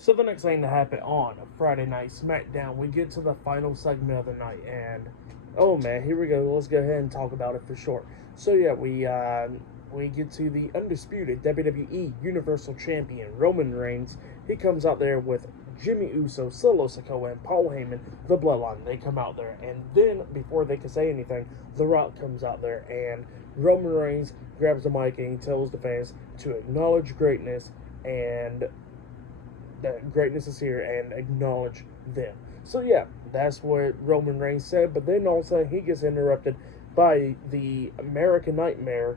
So the next thing to happen on Friday Night SmackDown, we get to the final segment of the night, and oh man, here we go. Let's go ahead and talk about it for short. So yeah, we get to the Undisputed WWE Universal Champion Roman Reigns. He comes out there with Jimmy Uso, Solo Sikoa, and Paul Heyman, the Bloodline. They come out there, and then before they can say anything, The Rock comes out there, and Roman Reigns grabs the mic and he tells the fans to acknowledge greatness and that greatness is here and acknowledge them. So yeah, that's what Roman Reigns said, but then also he gets interrupted by the American Nightmare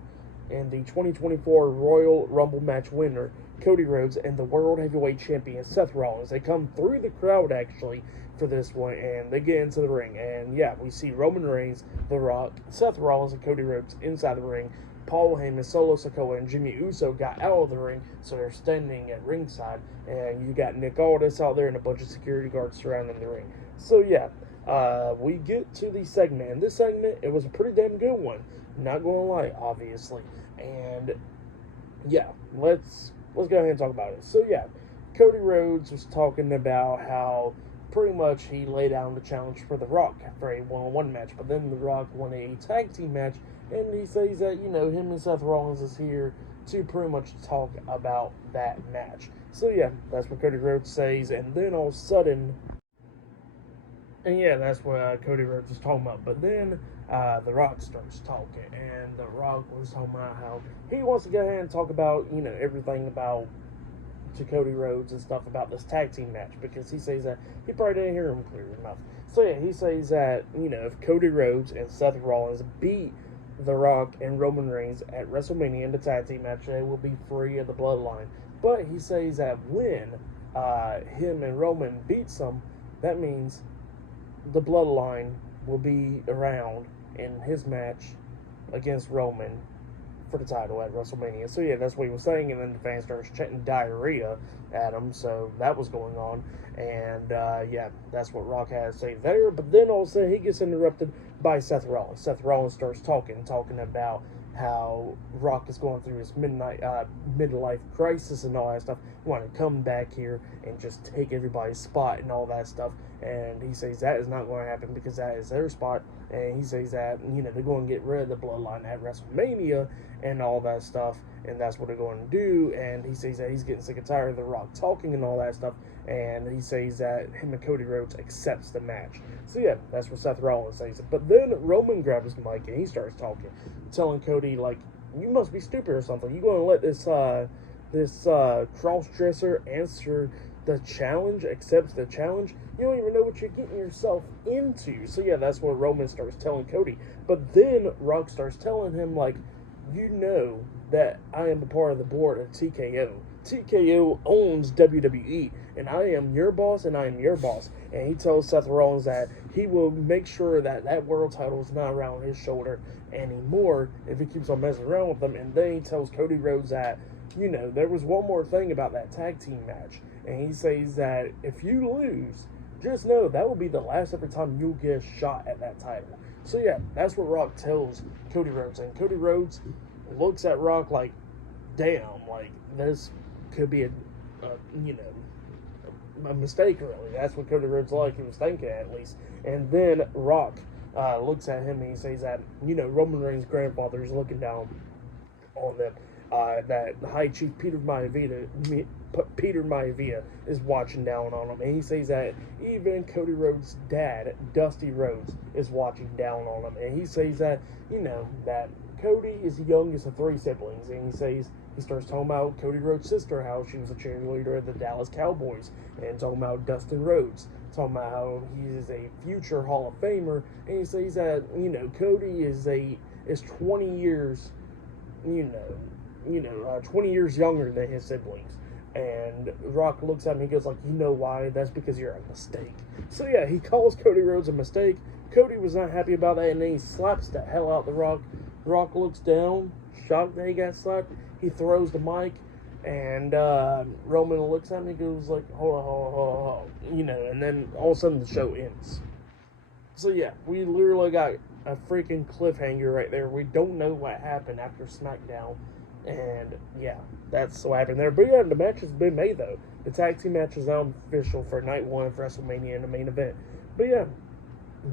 and the 2024 Royal Rumble match winner, Cody Rhodes, and the World Heavyweight Champion, Seth Rollins. They come through the crowd, actually, for this one, and they get into the ring. And yeah, we see Roman Reigns, The Rock, Seth Rollins, and Cody Rhodes inside the ring. Paul Heyman, Solo Sikoa, and Jimmy Uso got out of the ring, so they're standing at ringside. And you got Nick Aldis out there and a bunch of security guards surrounding the ring. So yeah, we get to the segment. And this segment, it was a pretty damn good one. Not going to lie, obviously. And yeah, let's go ahead and talk about it. So yeah, Cody Rhodes was talking about how pretty much he laid down the challenge for The Rock for a one-on-one match, but then The Rock won a tag team match, and he says that, you know, him and Seth Rollins is here to pretty much talk about that match. So yeah, that's what Cody Rhodes says, and then all of a sudden, and yeah, that's what Cody Rhodes was talking about. But then The Rock starts talking, and The Rock was talking about how he wants to go ahead and talk about, you know, everything about to Cody Rhodes and stuff about this tag team match, because he says that he probably didn't hear him clear enough. So yeah, he says that, you know, if Cody Rhodes and Seth Rollins beat The Rock and Roman Reigns at WrestleMania in the tag team match, they will be free of the bloodline. But he says that when him and Roman beats them, that means the bloodline will be around in his match against Roman for the title at WrestleMania. So yeah, that's what he was saying, and then the fans started chanting diarrhea at him, so that was going on. And yeah, that's what Rock had to say there. But then all of a sudden he gets interrupted by Seth Rollins. Seth Rollins starts talking about how Rock is going through his midlife crisis and all that stuff. He wanted to come back here and just take everybody's spot and all that stuff. And he says that is not going to happen because that is their spot. And he says that, you know, they're going to get rid of the bloodline at WrestleMania and all that stuff. And that's what they're going to do. And he says that he's getting sick and tired of The Rock talking and all that stuff. And he says that him and Cody Rhodes accepts the match. So yeah, that's what Seth Rollins says. But then Roman grabs the mic and he starts talking, telling Cody, like, you must be stupid or something. You going to let this cross-dresser answer the challenge, accepts the challenge? You don't even know what you're getting yourself into. So yeah, that's what Roman starts telling Cody. But then Rock starts telling him, like, you know that I am a part of the board of TKO. TKO owns WWE, and I am your boss, and I am your boss. And he tells Seth Rollins that he will make sure that that world title is not around his shoulder anymore if he keeps on messing around with them. And then he tells Cody Rhodes that, you know, there was one more thing about that tag team match. And he says that if you lose, just know that will be the last ever time you'll get a shot at that title. So yeah, that's what Rock tells Cody Rhodes. And Cody Rhodes looks at Rock like, damn, like, this could be a mistake, really. That's what Cody Rhodes like. He was thinking, at least. And then Rock looks at him and he says that, you know, Roman Reigns' grandfather is looking down on them. That High Chief Peter Maivia is watching down on him. And he says that even Cody Rhodes' dad, Dusty Rhodes, is watching down on him. And he says that, you know, that Cody is the youngest of three siblings. And he starts talking about Cody Rhodes' sister, how she was a cheerleader of the Dallas Cowboys, and talking about Dustin Rhodes, talking about how he is a future Hall of Famer. And he says that, you know, Cody is 20 years, 20 years younger than his siblings. And Rock looks at him and he goes like, you know why? That's because you're a mistake. So yeah, he calls Cody Rhodes a mistake. Cody was not happy about that, and then he slaps the hell out the Rock. Rock looks down, shocked that he got slapped. He throws the mic, and Roman looks at him and goes like, hold on, you know, and then all of a sudden the show ends. So yeah, we literally got a freaking cliffhanger right there. We don't know what happened after SmackDown. And yeah, that's what happened there. But yeah, the match has been made though. The tag team match is now official for night 1 of WrestleMania and the main event. But yeah,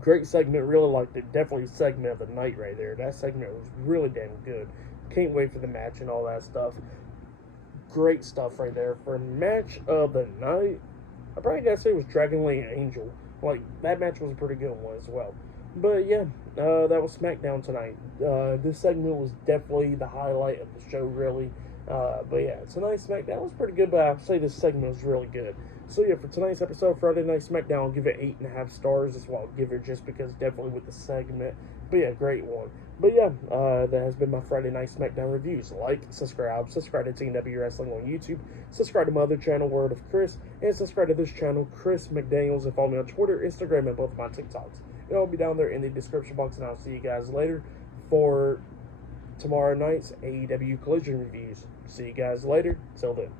great segment. Really liked it. Definitely segment of the night right there. That segment was really damn good. Can't wait for the match and all that stuff. Great stuff right there. For match of the night, I probably gotta say it was Dragon Lee and Angel. Like, that match was a pretty good one as well. But yeah, that was SmackDown tonight. This segment was definitely the highlight of the show, really. But yeah, tonight's SmackDown was pretty good, but I'd say this segment was really good. So yeah, for tonight's episode of Friday Night SmackDown, I'll give it 8.5 stars. That's what I'll give it, just because definitely with the segment. But yeah, great one. But yeah, that has been my Friday Night SmackDown reviews. Like, subscribe to TNW Wrestling on YouTube, subscribe to my other channel, Word of Chris, and subscribe to this channel, Chris McDaniels, and follow me on Twitter, Instagram, and both of my TikToks. It'll be down there in the description box, and I'll see you guys later for tomorrow night's AEW Collision reviews. See you guys later. Till then.